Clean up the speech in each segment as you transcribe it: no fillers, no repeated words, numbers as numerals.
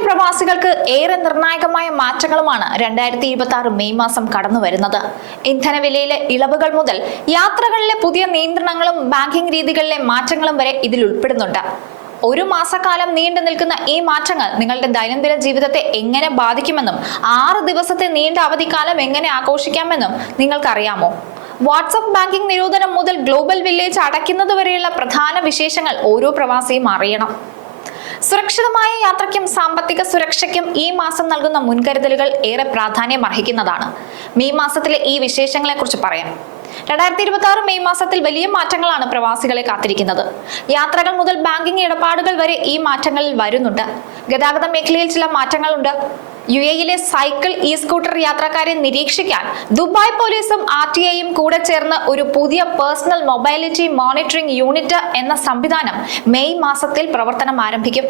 ഇന്ത്യയിലെ പ്രവാസികൾക്ക് ഏറെ നിർണായകമായ മാറ്റങ്ങളുമാണ് 2026 മെയ് മാസം കടന്നു വരുന്നത്. ഇന്ധനവിലയിലെ ഇളവുകൾ മുതൽ യാത്രകളിലെ പുതിയ നിയന്ത്രണങ്ങളും ബാങ്കിംഗ് രീതികളിലെ മാറ്റങ്ങളും വരെ ഇതിൽ ഉൾപ്പെടുന്നുണ്ട്. ഒരു മാസക്കാലം നീണ്ടു നിൽക്കുന്ന ഈ മാറ്റങ്ങൾ നിങ്ങളുടെ ദൈനംദിന ജീവിതത്തെ എങ്ങനെ ബാധിക്കുമെന്നും 6 ദിവസത്തെ നീണ്ട അവധിക്കാലം എങ്ങനെ ആഘോഷിക്കാമെന്നും നിങ്ങൾക്കറിയാമോ? വാട്സ്ആപ്പ് ബാങ്കിംഗ് നിരോധനം മുതൽ ഗ്ലോബൽ വില്ലേജ് അടയ്ക്കുന്നതുവരെയുള്ള പ്രധാന വിശേഷങ്ങൾ ഓരോ പ്രവാസിയും അറിയണം. സുരക്ഷിതമായ യാത്രയ്ക്കും സാമ്പത്തിക സുരക്ഷയ്ക്കും ഈ മാസം നൽകുന്ന മുൻകരുതലുകൾ ഏറെ പ്രാധാന്യം അർഹിക്കുന്നതാണ്. മെയ് മാസത്തിലെ ഈ വിശേഷങ്ങളെ കുറിച്ച് പറയാം. 2026 മെയ് മാസത്തിൽ വലിയ മാറ്റങ്ങളാണ് പ്രവാസികളെ കാത്തിരിക്കുന്നത്. യാത്രകൾ മുതൽ ബാങ്കിംഗ് ഇടപാടുകൾ വരെ ഈ മാറ്റങ്ങളിൽ വരുന്നുണ്ട്. ഗതാഗത മേഖലയിൽ ചില മാറ്റങ്ങളുണ്ട്. UAE-യിലെ സൈക്കിൾ സ്കൂട്ടർ യാത്രക്കാരെ നിരീക്ഷിക്കാൻ ദുബായ് പോലീസും RTIയും കൂടെ ചേർന്ന് ഒരു പുതിയ പേഴ്സണൽ മൊബൈലിറ്റി മോണിറ്ററിംഗ് യൂണിറ്റ് എന്ന സംവിധാനം മെയ് മാസത്തിൽ പ്രവർത്തനം ആരംഭിക്കും.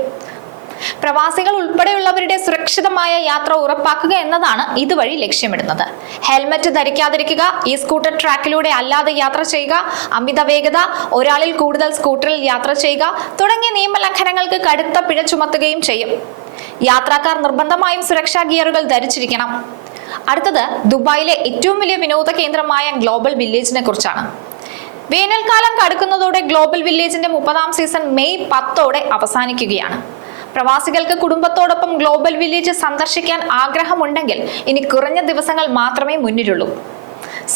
പ്രവാസികൾ ഉൾപ്പെടെയുള്ളവരുടെ സുരക്ഷിതമായ യാത്ര ഉറപ്പാക്കുക എന്നതാണ് ഇതുവഴി ലക്ഷ്യമിടുന്നത്. ഹെൽമറ്റ് ധരിക്കാതിരിക്കുക, സ്കൂട്ടർ ട്രാക്കിലൂടെ അല്ലാതെ യാത്ര ചെയ്യുക, അമിത വേഗത, ഒരാളിൽ കൂടുതൽ സ്കൂട്ടറിൽ യാത്ര ചെയ്യുക തുടങ്ങിയ നിയമലംഘനങ്ങൾക്ക് കടുത്ത പിഴ ചുമത്തുകയും ചെയ്യും. യാത്രക്കാർ നിർബന്ധമായും സുരക്ഷാ ഗിയറുകൾ ധരിച്ചിരിക്കണം. അടുത്തത് ദുബായിലെ ഏറ്റവും വലിയ വിനോദ കേന്ദ്രമായ ഗ്ലോബൽ വില്ലേജിനെ കുറിച്ചാണ്. വേനൽക്കാലം കടക്കുന്നതോടെ ഗ്ലോബൽ വില്ലേജിന്റെ 30ാം സീസൺ മെയ് 10ഓടെ അവസാനിക്കുകയാണ്. പ്രവാസികൾക്ക് കുടുംബത്തോടൊപ്പം ഗ്ലോബൽ വില്ലേജ് സന്ദർശിക്കാൻ ആഗ്രഹമുണ്ടെങ്കിൽ ഇനി കുറഞ്ഞ ദിവസങ്ങൾ മാത്രമേ മുന്നിലുള്ളൂ.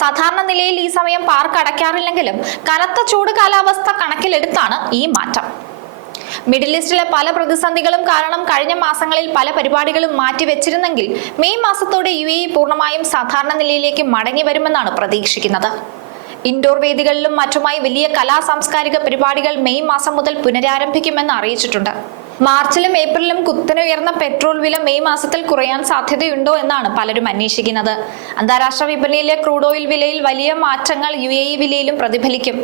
സാധാരണ നിലയിൽ ഈ സമയം പാർക്ക് അടയ്ക്കാറില്ലെങ്കിലും കനത്ത ചൂട് കാലാവസ്ഥ കണക്കിലെടുത്താണ് ഈ മാറ്റം. മിഡിൽ ഈസ്റ്റിലെ പല പ്രതിസന്ധികളും കാരണം കഴിഞ്ഞ മാസങ്ങളിൽ പല പരിപാടികളും മാറ്റിവെച്ചിരുന്നെങ്കിൽ മെയ് മാസത്തോടെ UAE പൂർണ്ണമായും സാധാരണ നിലയിലേക്ക് മടങ്ങി വരുമെന്നാണ് പ്രതീക്ഷിക്കുന്നത്. ഇൻഡോർ വേദികളിലും മറ്റുമായി വലിയ സാംസ്കാരിക പരിപാടികൾ മെയ് മാസം മുതൽ പുനരാരംഭിക്കുമെന്ന് അറിയിച്ചിട്ടുണ്ട്. മാർച്ചിലും ഏപ്രിലും കുത്തനെ ഉയർന്ന പെട്രോൾ വില മെയ് മാസത്തിൽ കുറയാൻ സാധ്യതയുണ്ടോ എന്നാണ് പലരും അന്വേഷിക്കുന്നത്. അന്താരാഷ്ട്ര വിപണിയിലെ ക്രൂഡ് ഓയിൽ വിലയിൽ വലിയ മാറ്റങ്ങൾ UAE വിലയിലും പ്രതിഫലിക്കും.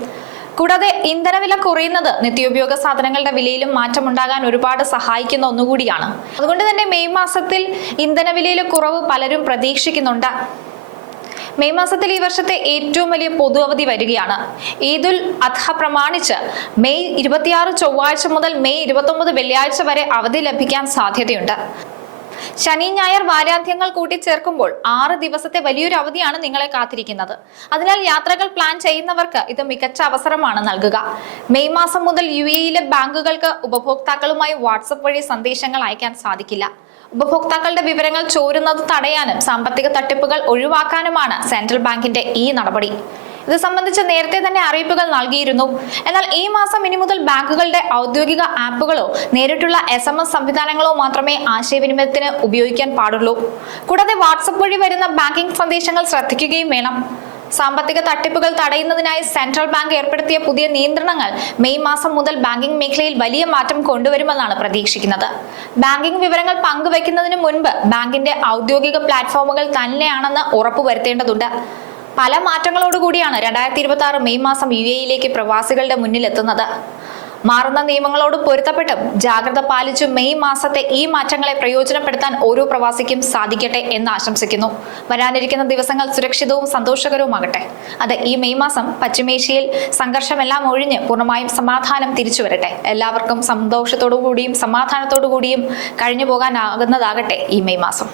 കൂടാതെ ഇന്ധനവില കുറയുന്നത് നിത്യോപയോഗ സാധനങ്ങളുടെ വിലയിലും മാറ്റമുണ്ടാകാൻ ഒരുപാട് സഹായിക്കുന്ന ഒന്നുകൂടിയാണ്. അതുകൊണ്ട് തന്നെ മെയ് മാസത്തിൽ ഇന്ധനവിലയിലെ കുറവ് പലരും പ്രതീക്ഷിക്കുന്നുണ്ട്. മെയ് മാസത്തിൽ ഈ വർഷത്തെ ഏറ്റവും വലിയ പൊതു അവധി വരികയാണ്. ഈദുൽ അദ്ഹ പ്രമാണിച്ച് മെയ് 26 ചൊവ്വാഴ്ച മുതൽ മെയ് 29 വെള്ളിയാഴ്ച വരെ അവധി ലഭിക്കാൻ സാധ്യതയുണ്ട്. ശനി ഞായർ വാരാന്ത്യങ്ങൾ കൂട്ടിച്ചേർക്കുമ്പോൾ 6 ദിവസത്തെ വലിയൊരു അവധിയാണ് നിങ്ങളെ കാത്തിരിക്കുന്നത്. അതിനാൽ യാത്രകൾ പ്ലാൻ ചെയ്യുന്നവർക്ക് ഇത് മികച്ച അവസരമാണ് നൽകുക. മെയ് മാസം മുതൽ UAE-യിലെ ബാങ്കുകൾക്ക് ഉപഭോക്താക്കളുമായി വാട്സപ്പ് വഴി സന്ദേശങ്ങൾ അയക്കാൻ സാധിക്കില്ല. ഉപഭോക്താക്കളുടെ വിവരങ്ങൾ ചോരുന്നത് തടയാനും സാമ്പത്തിക തട്ടിപ്പുകൾ ഒഴിവാക്കാനുമാണ് സെൻട്രൽ ബാങ്കിന്റെ ഈ നടപടി. ഇത് സംബന്ധിച്ച് നേരത്തെ തന്നെ അറിയിപ്പുകൾ നൽകിയിരുന്നു. എന്നാൽ ഈ മാസം ഇനി മുതൽ ബാങ്കുകളുടെ ഔദ്യോഗിക ആപ്പുകളോ നേരിട്ടുള്ള SMS സംവിധാനങ്ങളോ മാത്രമേ ആശയവിനിമയത്തിന് ഉപയോഗിക്കാൻ പാടുള്ളൂ. കൂടാതെ വാട്സപ്പ് വഴി വരുന്ന ബാങ്കിംഗ് സന്ദേശങ്ങൾ ശ്രദ്ധിക്കുകയും വേണം. സാമ്പത്തിക തട്ടിപ്പുകൾ തടയുന്നതിനായി സെൻട്രൽ ബാങ്ക് ഏർപ്പെടുത്തിയ പുതിയ നിയന്ത്രണങ്ങൾ മെയ് മാസം മുതൽ ബാങ്കിംഗ് മേഖലയിൽ വലിയ മാറ്റം കൊണ്ടുവരുമെന്നാണ് പ്രതീക്ഷിക്കുന്നത്. ബാങ്കിംഗ് വിവരങ്ങൾ പങ്കുവയ്ക്കുന്നതിന് മുൻപ് ബാങ്കിന്റെ ഔദ്യോഗിക പ്ലാറ്റ്ഫോമുകൾ തന്നെയാണെന്ന് ഉറപ്പുവരുത്തേണ്ടതുണ്ട്. പല മാറ്റങ്ങളോടുകൂടിയാണ് 2026 മെയ് മാസം UAE-യിലേക്ക് പ്രവാസികളുടെ മുന്നിൽ എത്തുന്നത്. മാറുന്ന നിയമങ്ങളോട് പൊരുത്തപ്പെട്ടും ജാഗ്രത പാലിച്ചും മെയ് മാസത്തെ ഈ മാറ്റങ്ങളെ പ്രയോജനപ്പെടുത്താൻ ഓരോ പ്രവാസിക്കും സാധിക്കട്ടെ എന്ന് ആശംസിക്കുന്നു. വരാനിരിക്കുന്ന ദിവസങ്ങൾ സുരക്ഷിതവും സന്തോഷകരവുമാകട്ടെ. അത് ഈ മെയ് മാസം പശ്ചിമേഷ്യയിൽ സംഘർഷമെല്ലാം ഒഴിഞ്ഞ് പൂർണ്ണമായും സമാധാനം തിരിച്ചു വരട്ടെ. എല്ലാവർക്കും സന്തോഷത്തോടു കൂടിയും സമാധാനത്തോടു കൂടിയും കഴിഞ്ഞു പോകാനാകുന്നതാകട്ടെ ഈ മെയ് മാസം.